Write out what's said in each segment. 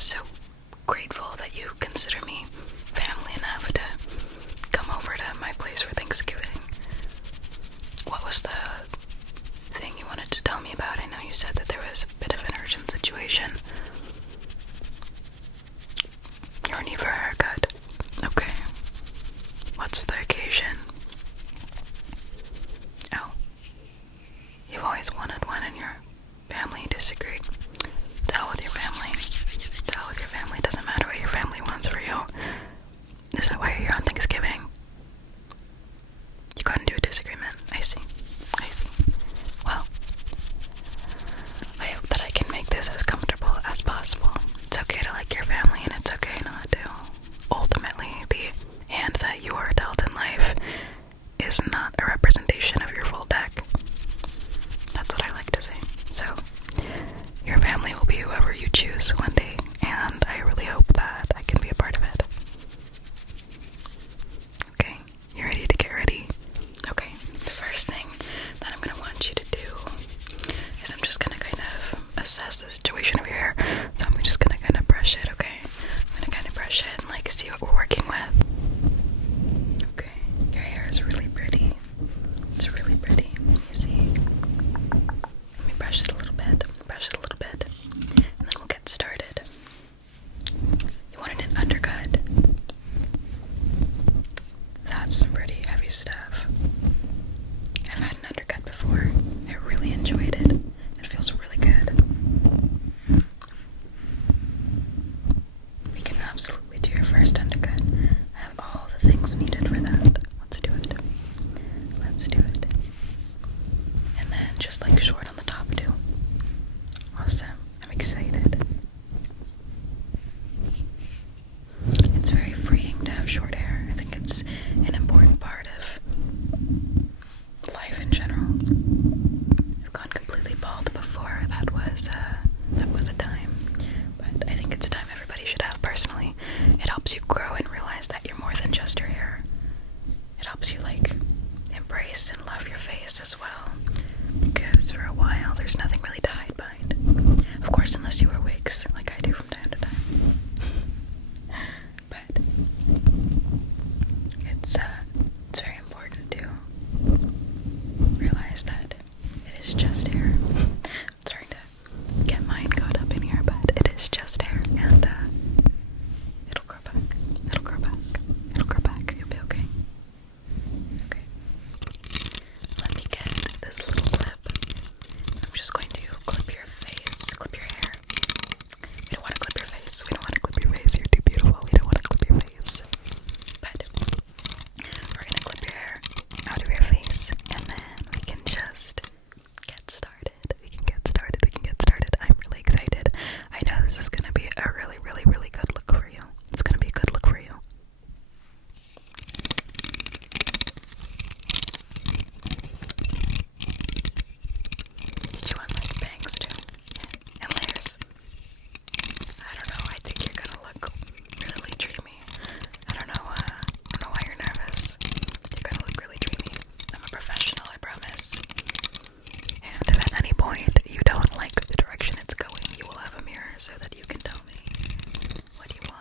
so grateful that you consider me family enough to come over to my place for Thanksgiving. What was the thing you wanted to tell me about? I know you said that there was a bit of an urgent situation. You're in need for a haircut. Okay. What's the occasion? Oh. You've always wanted one and your family disagreed. Tell with your family. Tell with your family. Doesn't matter what your family wants for you. Is that why you're here on Thanksgiving? You got into a disagreement. I see. Well, I hope that I can make this as comfortable as possible. It's okay to like your family and it's okay not to. Ultimately, the hand that you are dealt in life is not a representation of your full deck. That's what I like to say. So, your family will be whoever you choose one day, and I really hope that I can be a part of it. Okay, you ready to get ready? Okay, the first thing that I'm gonna want you to do is I'm just gonna kind of assess the situation of your hair. So I'm just gonna kind of brush it, okay? I'm gonna kind of brush it and like see what we're working with. Okay, your hair is really pretty. It's really pretty. You see? Let me brush it a little bit. And then we'll get started. You wanted an undercut. That's some pretty heavy stuff. I've had an undercut before. I really enjoyed it. It feels really good. We can absolutely do your first undercut. I have all the things needed for that. Let's do it. And then just like short on the top too. Awesome. I'm excited. It's very freeing to have short hair. I think it's an important part of life in general. I've gone completely bald before. That was a time. But I think it's a time everybody should have personally. It helps you grow and realize that you're more than just your hair. It helps you like embrace and love your face as well. Because for a while there's nothing really to hide behind. Of course, unless you wear wigs like I do from time to time. But it's very important to realize that it is just hair. I'm starting to get mine caught up in here, but it is just hair, and it'll grow back. You'll be okay. Okay. Let me get this little clip. I'm just going to clip your face, clip your hair. We don't want to clip your face. You're too beautiful. We don't want to clip your face. But we're gonna clip your hair out of your face, and then we can just get started. I'm really excited. I know this is gonna be a really, really, really good look for you. It's gonna be a good look for you. Did you want like bangs too? And layers? I don't know. I think you're gonna look really dreamy. I don't know why you're nervous. You're gonna look really dreamy. I'm a professional, I promise. And if at any point you don't like the direction it's going, you will have a mirror so that you can tell me what you want.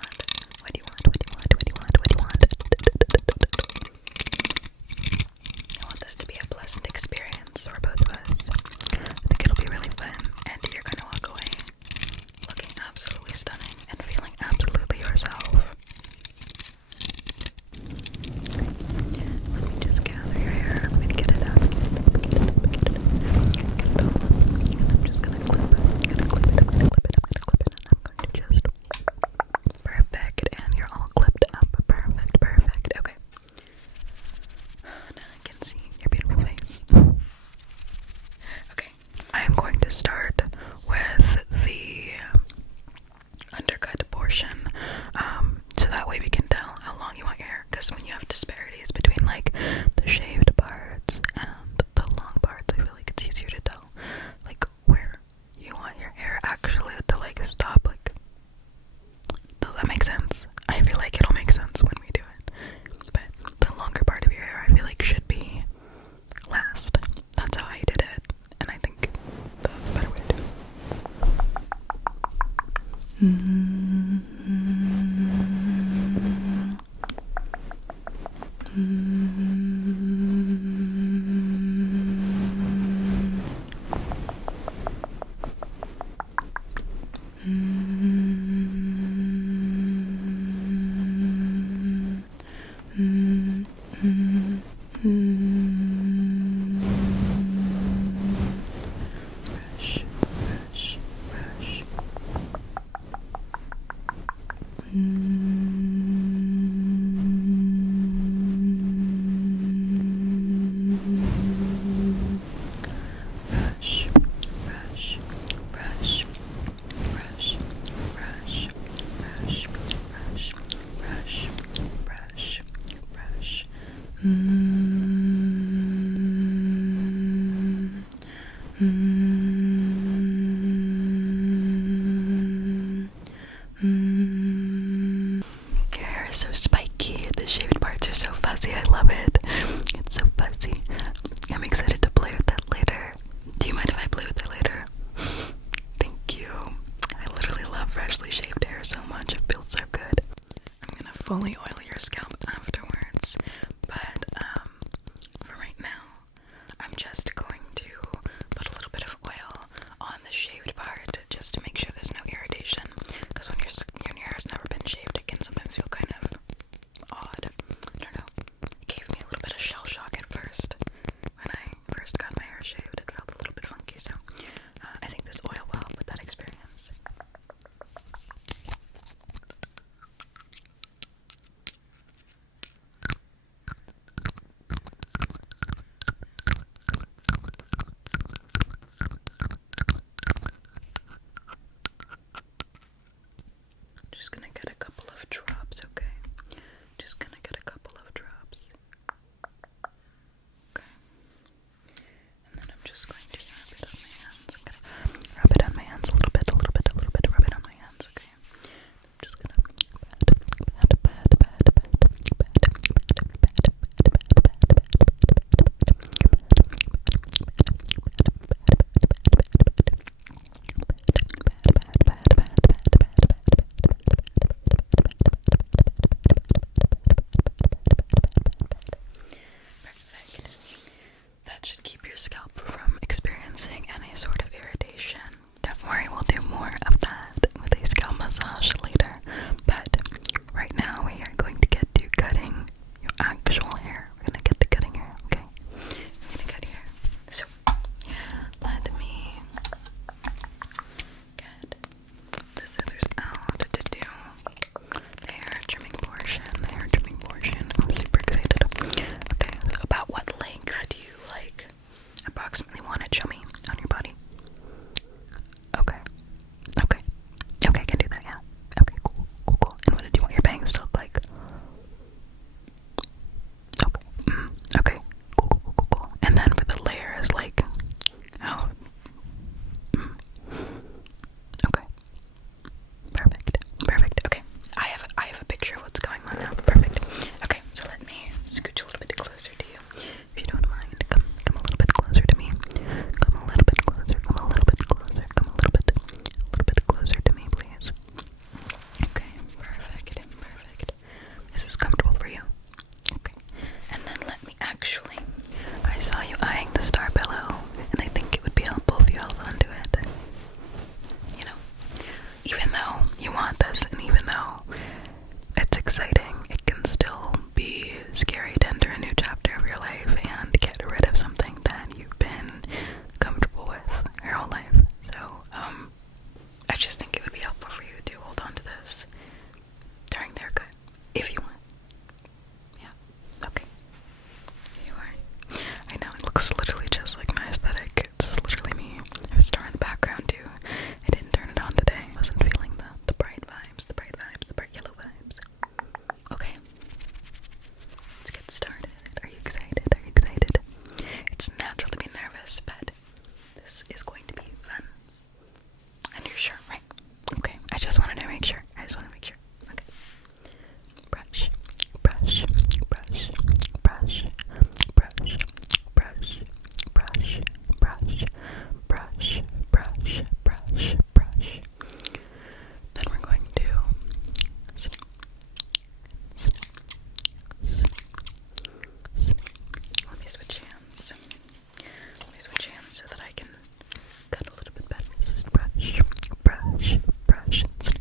I want this to be a pleasant experience for both of us. I think it'll be really fun, and you're gonna walk away looking absolutely stunning and feeling absolutely yourself. Let me just gather your hair. Let me get it up. Get it all. And I'm just gonna clip it. I'm gonna clip it, and I'm going to just perfect, and you're all clipped up. Perfect. Okay. Now I can see your beautiful face. Okay. I am going to start with the undercut portion, so that way we can tell how long you want your hair, because when you have disparities between like the shaved parts and the long parts, I feel like it's easier to tell like where you want your hair actually to like stop. Like, does that make sense? I feel like it'll make sense when we do it, but the longer part of your hair I feel like should be last. That's how I did it, and I think that's a better way to do it. Your hair is so spiky. The shaved parts are so fuzzy. I love it. It's so fuzzy. I'm excited to play with that later. Do you mind if I play with it later? Thank you. I literally love freshly shaved hair so much. It feels so good. I'm gonna fully oil your scalp afterwards, but for right now, I'm just going to put a little bit of oil on the shaved part just to make sure there's no irritation. Because when your hair has never been shaved, it can sometimes feel kind of odd. I don't know. It gave me a little bit of shell shock at first. When I first got my hair shaved, it felt a little bit funky. So I think this oil will help with that experience. Just gonna get a couple of drops, okay? Just gonna get a couple of drops. Okay. And then I'm just going to rub it on my hands. I'm gonna rub it on my hands a little bit, rub it on my hands, okay? I'm just gonna Perfect. That should keep your scalp from experiencing any sort of irritation. Don't worry, we'll do more of that with a scalp massage later. But right now we are going to get to cutting your actual hair. We're gonna get to cutting hair, okay? We're gonna cut your hair. So let me get the scissors out to do the hair trimming portion. I'm super excited. Okay, so about what length do you like approximately want it? Show me on your body. Okay, I can do that, yeah. Okay, cool. And what did you want your bangs to look like? Okay, cool. And then for the layers, like, how? Okay, perfect. Okay, I have a picture of what's going on now. Perfect. Okay, so let me scooch a little bit closer to you, if you don't mind. Come a little bit closer to me. Come a little bit closer. Come a little bit closer to me, please. Okay, perfect. Is this comfortable for you? Okay. And then let me actually, I saw you eyeing the star pillow, and I think it would be helpful if you held onto it. You know, even though you want this, and even though it's exciting, it can still be scary to enter a new chapter of your life and get rid of something that you've been comfortable with your whole life. So, I just think it would be helpful for you to hold on to this during the haircut, if you want. Yeah, okay. You are. I know, it looks literally just like my aesthetic. It's literally me. I have a star in the background too. I didn't turn it on today. I wasn't feeling the bright vibes, the bright yellow vibes. Okay. Let's get started. Are you excited? It's natural to be nervous, but this is going to be fun. And you're sure, right? Okay. I just wanted to make sure. Okay. Brush. Then we're going to snip. Let me switch hands. So that I can cut a little bit better. This is brush, and snip.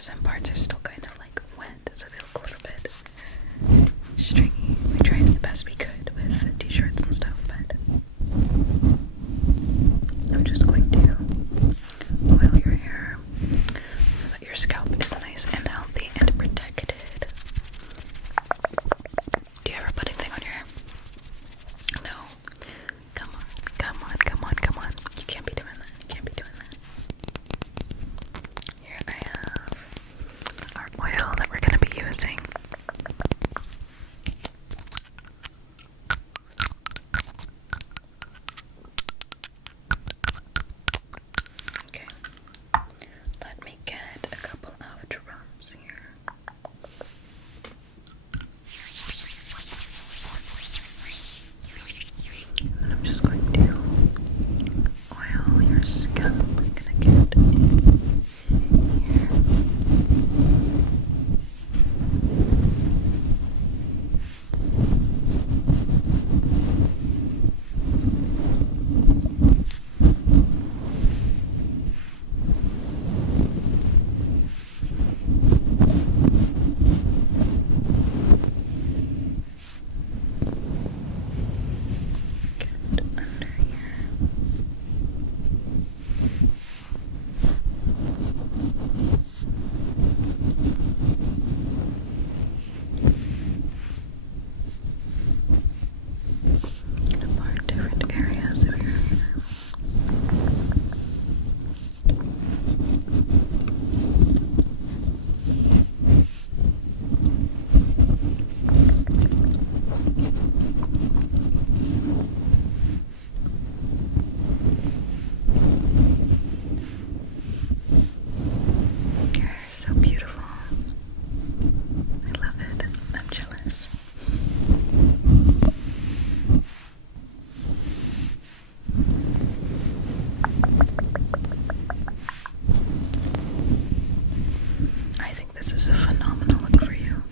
some parts are still kind of like wet, so they look a little bit stringy. We tried the best we could with t-shirts and stuff, but I'm just going to oil your hair so that your scalp is nice and healthy and protected. Do you ever put anything on your hair? No. Come on, come on, come on, come on. You can't be doing that. You can't be doing that. Here I have our oil that we're going to be using. Okay. Let me get a couple of drops here. And then I'm just going to oil your scalp. I'm gonna get in here. Get under here. Get apart different areas of your hair. Your hair is so beautiful. I love it. I'm jealous. I think this is a phenomenal look for you.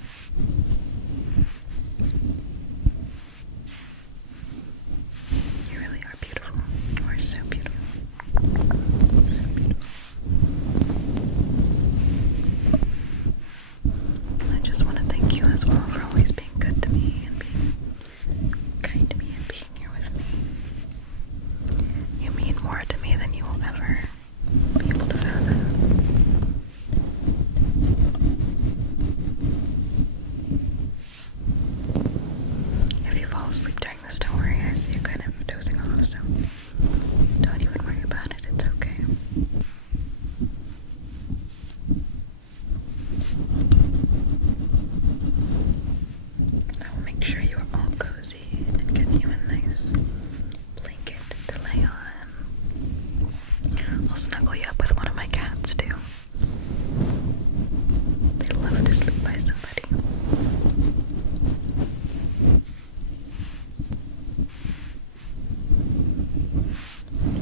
You really are beautiful. You are so beautiful. So beautiful. And I just want to thank you as well for always being good to me and being kind to me and being here with me. You mean more to me than you will ever be able to fathom. If you fall asleep during this, don't worry. I see you kind of dozing off, so don't even worry about it. It's okay. I will make sure you are all cozy and get you a nice blanket to lay on. I'll snuggle you up with one of my cats too. They love to sleep by somebody.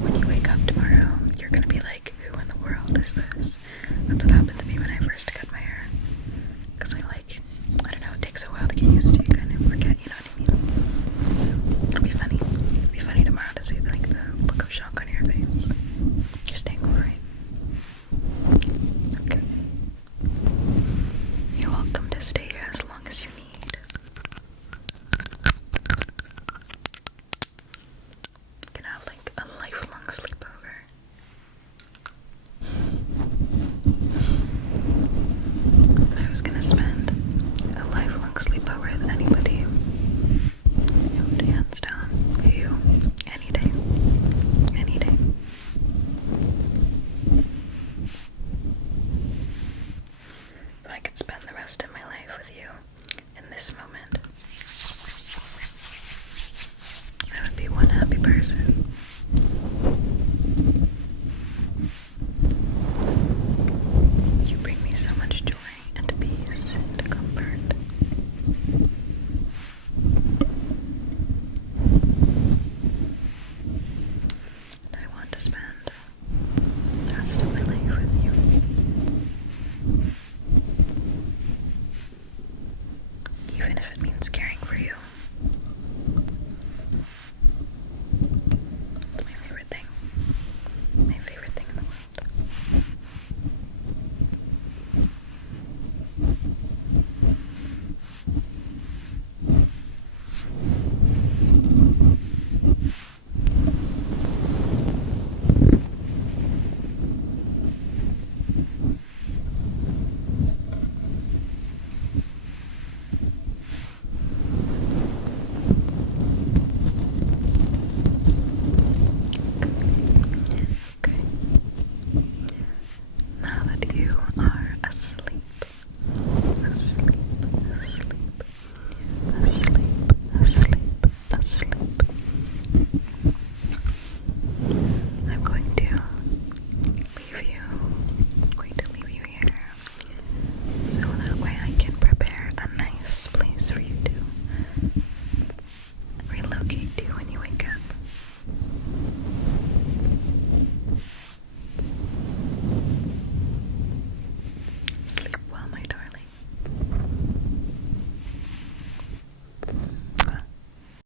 When you wake up tomorrow, you're gonna be like, who in the world is this? That's what happened to me when I first cut my hair. Because I don't know, it takes a while to get used to. You kind of forget, you know what I mean? So, it'll be funny. It'll be funny tomorrow to see like the look of shock on your face. You're staying cool, right? Okay. You're welcome to stay here as long as you need. You can have like a lifelong sleepover. If I was gonna spend a lifelong sleepover with anybody, it would hands down be you. Any day. Any day. If I could spend the rest of my life with you in this moment, I would be one happy person. You bring me so much joy and peace and comfort. And I want to spend the rest of my life with you. Even if it means caring for you